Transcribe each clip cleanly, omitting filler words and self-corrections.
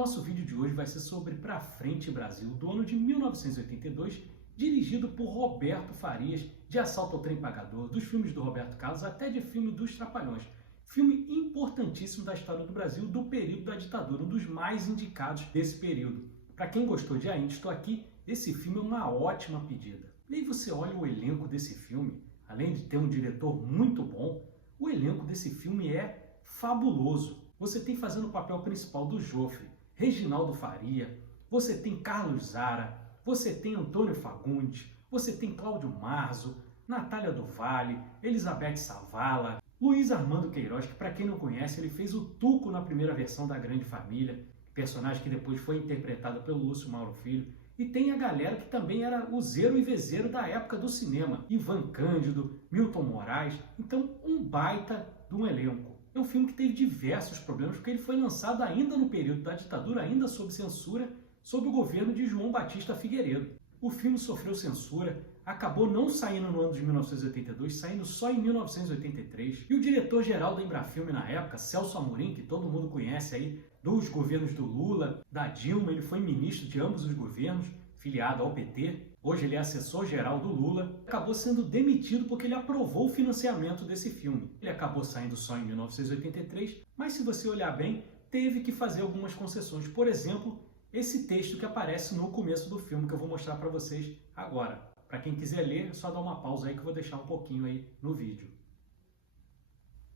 nosso vídeo de hoje vai ser sobre Pra Frente Brasil, do ano de 1982, dirigido por Roberto Farias, de Assalto ao Trem Pagador, dos filmes do Roberto Carlos até de filme dos Trapalhões. Filme importantíssimo da história do Brasil, do período da ditadura, um dos mais indicados desse período. Para quem gostou de Ainda Estou Aqui, esse filme é uma ótima pedida. E aí você olha o elenco desse filme, além de ter um diretor muito bom, o elenco desse filme é fabuloso. Você tem fazendo o papel principal do Joffre, Reginaldo Faria, você tem Carlos Zara, você tem Antônio Fagundes, você tem Cláudio Marzo, Natália do Vale, Elizabeth Savala, Luiz Armando Queiroz, que para quem não conhece, ele fez o Tuco na primeira versão da Grande Família, personagem que depois foi interpretado pelo Lúcio Mauro Filho. E tem a galera que também era o zero e vezeiro da época do cinema, Ivan Cândido, Milton Moraes, então um baita de um elenco. É um filme que teve diversos problemas, porque ele foi lançado ainda no período da ditadura, ainda sob censura, sob o governo de João Batista Figueiredo. O filme sofreu censura, acabou não saindo no ano de 1982, saindo só em 1983. E o diretor-geral da Embrafilme na época, Celso Amorim, que todo mundo conhece aí, dos governos do Lula, da Dilma, ele foi ministro de ambos os governos, filiado ao PT. Hoje ele é assessor-geral do Lula, acabou sendo demitido porque ele aprovou o financiamento desse filme. Ele acabou saindo só em 1983, mas se você olhar bem, teve que fazer algumas concessões. Por exemplo, esse texto que aparece no começo do filme, que eu vou mostrar para vocês agora. Para quem quiser ler, é só dar uma pausa aí que eu vou deixar um pouquinho aí no vídeo.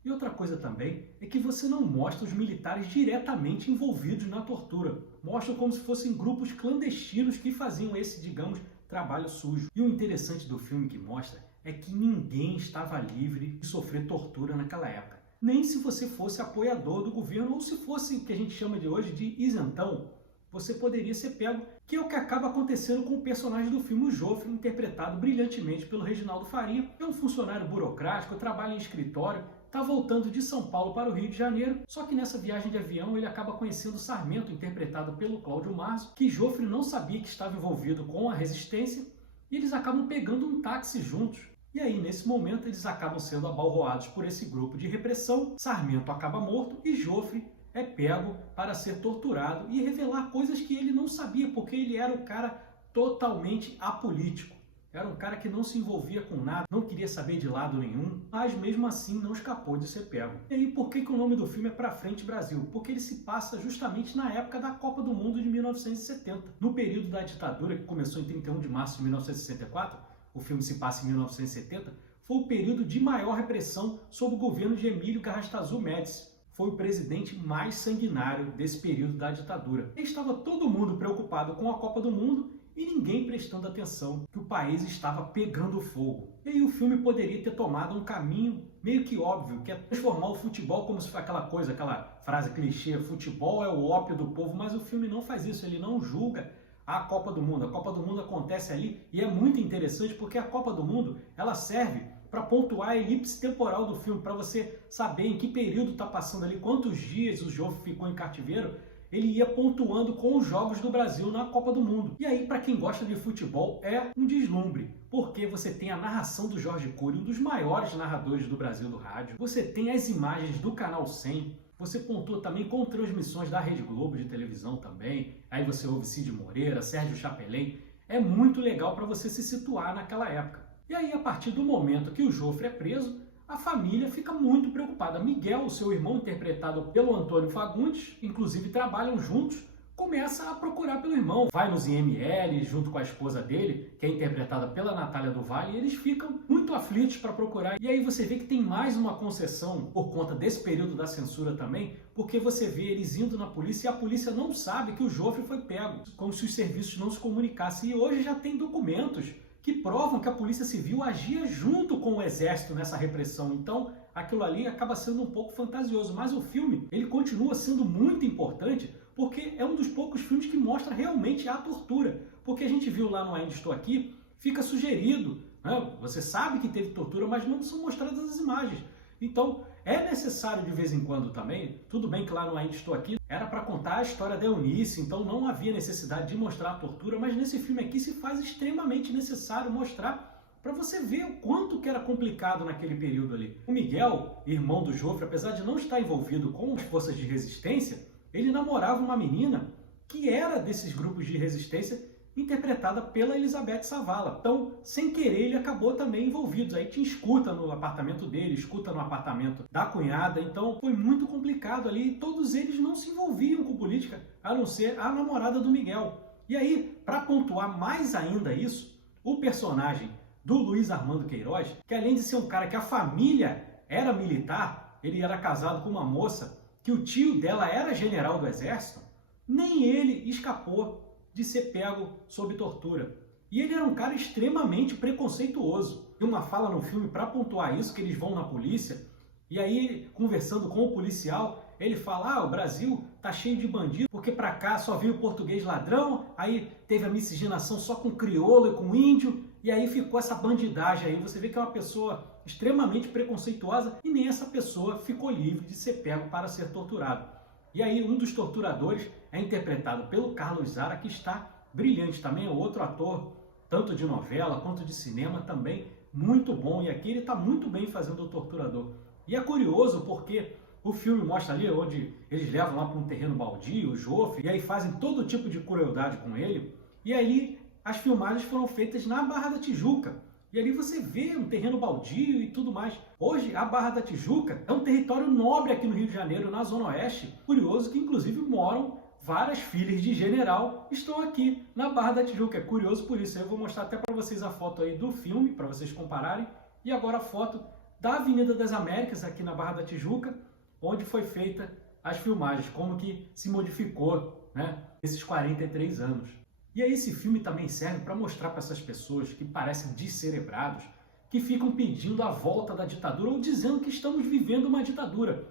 E outra coisa também é que você não mostra os militares diretamente envolvidos na tortura. Mostra como se fossem grupos clandestinos que faziam esse, digamos, trabalho sujo. E o interessante do filme que mostra é que ninguém estava livre de sofrer tortura naquela época. Nem se você fosse apoiador do governo ou se fosse o que a gente chama de hoje de isentão, você poderia ser pego, que é o que acaba acontecendo com o personagem do filme, o Joffre, interpretado brilhantemente pelo Reginaldo Faria, que é um funcionário burocrático, trabalha em escritório, está voltando de São Paulo para o Rio de Janeiro, só que nessa viagem de avião ele acaba conhecendo Sarmento, interpretado pelo Cláudio Marzo, que Joffre não sabia que estava envolvido com a resistência, e eles acabam pegando um táxi juntos. E aí, nesse momento, eles acabam sendo abalroados por esse grupo de repressão, Sarmento acaba morto e Joffre é pego para ser torturado e revelar coisas que ele não sabia, porque ele era um cara totalmente apolítico. Era um cara que não se envolvia com nada, não queria saber de lado nenhum, mas mesmo assim não escapou de ser pego. E aí, por que o nome do filme é Pra Frente Brasil? Porque ele se passa justamente na época da Copa do Mundo de 1970. No período da ditadura, que começou em 31 de março de 1964, o filme se passa em 1970, foi o período de maior repressão sob o governo de Emílio Garrastazu Médici. Foi o presidente mais sanguinário desse período da ditadura. E estava todo mundo preocupado com a Copa do Mundo e ninguém prestando atenção que o país estava pegando fogo. E aí o filme poderia ter tomado um caminho meio que óbvio, que é transformar o futebol como se fosse aquela coisa, aquela frase clichê, futebol é o ópio do povo, mas o filme não faz isso, ele não julga a Copa do Mundo. A Copa do Mundo acontece ali e é muito interessante porque a Copa do Mundo, ela serve para pontuar a elipse temporal do filme, para você saber em que período está passando ali, quantos dias o Joffre ficou em cativeiro. Ele ia pontuando com os jogos do Brasil na Copa do Mundo. E aí, para quem gosta de futebol, é um deslumbre, porque você tem a narração do Jorge Cury, um dos maiores narradores do Brasil do rádio. Você tem as imagens do Canal 100, você pontua também com transmissões da Rede Globo de televisão também. Aí você ouve Cid Moreira, Sérgio Chapelin. É muito legal para você se situar naquela época. E aí, a partir do momento que o Joffre é preso, a família fica muito preocupada. Miguel, o seu irmão, interpretado pelo Antônio Fagundes, inclusive trabalham juntos, começa a procurar pelo irmão. Vai nos IML junto com a esposa dele, que é interpretada pela Natália do Vale, e eles ficam muito aflitos para procurar. E aí você vê que tem mais uma concessão por conta desse período da censura também, porque você vê eles indo na polícia e a polícia não sabe que o Joffre foi pego, como se os serviços não se comunicassem. E hoje já tem documentos que provam que a Polícia Civil agia junto com o Exército nessa repressão. Então, aquilo ali acaba sendo um pouco fantasioso. Mas o filme, ele continua sendo muito importante porque é um dos poucos filmes que mostra realmente a tortura. Porque a gente viu lá no Ainda Estou Aqui, fica sugerido, né? Você sabe que teve tortura, mas não são mostradas as imagens. Então, é necessário de vez em quando também, tudo bem que lá no Ainda Estou Aqui era para contar a história da Eunice, então não havia necessidade de mostrar a tortura, mas nesse filme aqui se faz extremamente necessário mostrar para você ver o quanto que era complicado naquele período ali. O Miguel, irmão do Joffre, apesar de não estar envolvido com as forças de resistência, ele namorava uma menina que era desses grupos de resistência, interpretada pela Elizabeth Savala. Então, sem querer, ele acabou também envolvido. Aí tinha escuta no apartamento dele, escuta no apartamento da cunhada. Então, foi muito complicado ali. Todos eles não se envolviam com política, a não ser a namorada do Miguel. E aí, para pontuar mais ainda isso, o personagem do Luiz Armando Queiroz, que além de ser um cara que a família era militar, ele era casado com uma moça que o tio dela era general do exército, nem ele escapou de ser pego sob tortura. E ele era um cara extremamente preconceituoso. Tem uma fala no filme para pontuar isso, que eles vão na polícia, e aí, conversando com o policial, ele fala, o Brasil tá cheio de bandido, porque para cá só veio português ladrão, aí teve a miscigenação só com crioulo e com índio, e aí ficou essa bandidagem aí. Você vê que é uma pessoa extremamente preconceituosa e nem essa pessoa ficou livre de ser pego para ser torturado. E aí um dos torturadores é interpretado pelo Carlos Zara, que está brilhante também, é outro ator, tanto de novela quanto de cinema, também muito bom. E aqui ele está muito bem fazendo o torturador. E é curioso porque o filme mostra ali onde eles levam lá para um terreno baldio, o Joffre, e aí fazem todo tipo de crueldade com ele. E aí as filmagens foram feitas na Barra da Tijuca. E ali você vê um terreno baldio e tudo mais. Hoje, a Barra da Tijuca é um território nobre aqui no Rio de Janeiro, na Zona Oeste. Curioso que, inclusive, moram várias filhas de general, estão aqui na Barra da Tijuca. É curioso por isso. Eu vou mostrar até para vocês a foto aí do filme, para vocês compararem. E agora a foto da Avenida das Américas, aqui na Barra da Tijuca, onde foi feita as filmagens, como que se modificou, né, esses 43 anos. E aí esse filme também serve para mostrar para essas pessoas que parecem descerebrados, que ficam pedindo a volta da ditadura ou dizendo que estamos vivendo uma ditadura.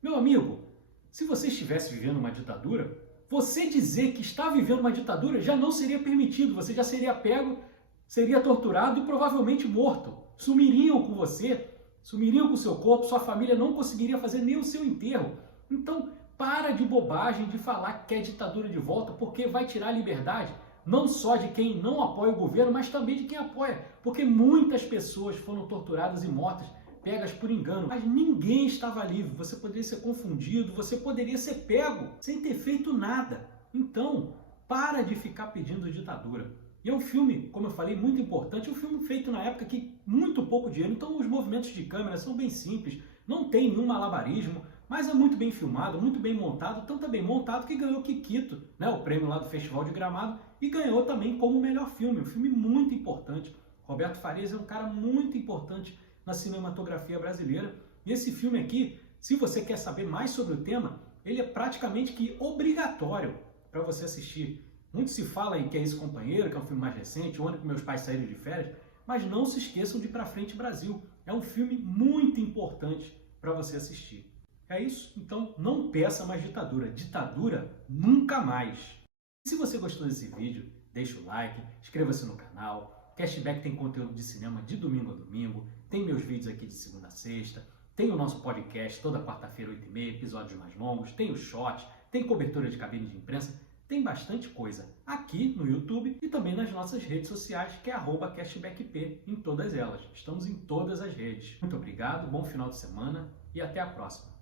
Meu amigo, se você estivesse vivendo uma ditadura, você dizer que está vivendo uma ditadura já não seria permitido, você já seria pego, seria torturado e provavelmente morto. Sumiriam com você, sumiriam com o seu corpo, sua família não conseguiria fazer nem o seu enterro. Então, para de bobagem de falar que quer ditadura de volta, porque vai tirar a liberdade não só de quem não apoia o governo, mas também de quem apoia. Porque muitas pessoas foram torturadas e mortas, pegas por engano. Mas ninguém estava livre. Você poderia ser confundido, você poderia ser pego sem ter feito nada. Então, para de ficar pedindo ditadura. E é um filme, como eu falei, muito importante. É um filme feito na época que muito pouco dinheiro. Então, os movimentos de câmera são bem simples. Não tem nenhum malabarismo. Mas é muito bem filmado, muito bem montado, tanto bem montado que ganhou Kikito, né, o prêmio lá do Festival de Gramado, e ganhou também como melhor filme, um filme muito importante. Roberto Farias é um cara muito importante na cinematografia brasileira, e esse filme aqui, se você quer saber mais sobre o tema, ele é praticamente que obrigatório para você assistir. Muito se fala em Que é Esse Companheiro, que é um filme mais recente, O Ano que Meus Pais Saíram de Férias, mas não se esqueçam de Pra Frente Brasil, é um filme muito importante para você assistir. É isso? Então não peça mais ditadura. Ditadura nunca mais. E se você gostou desse vídeo, deixa o like, inscreva-se no canal. Cashback tem conteúdo de cinema de domingo a domingo. Tem meus vídeos aqui de segunda a sexta. Tem o nosso podcast toda quarta-feira, 8h30, episódios mais longos. Tem o short, tem cobertura de cabine de imprensa. Tem bastante coisa aqui no YouTube e também nas nossas redes sociais, que é @cashbackp em todas elas. Estamos em todas as redes. Muito obrigado, bom final de semana e até a próxima.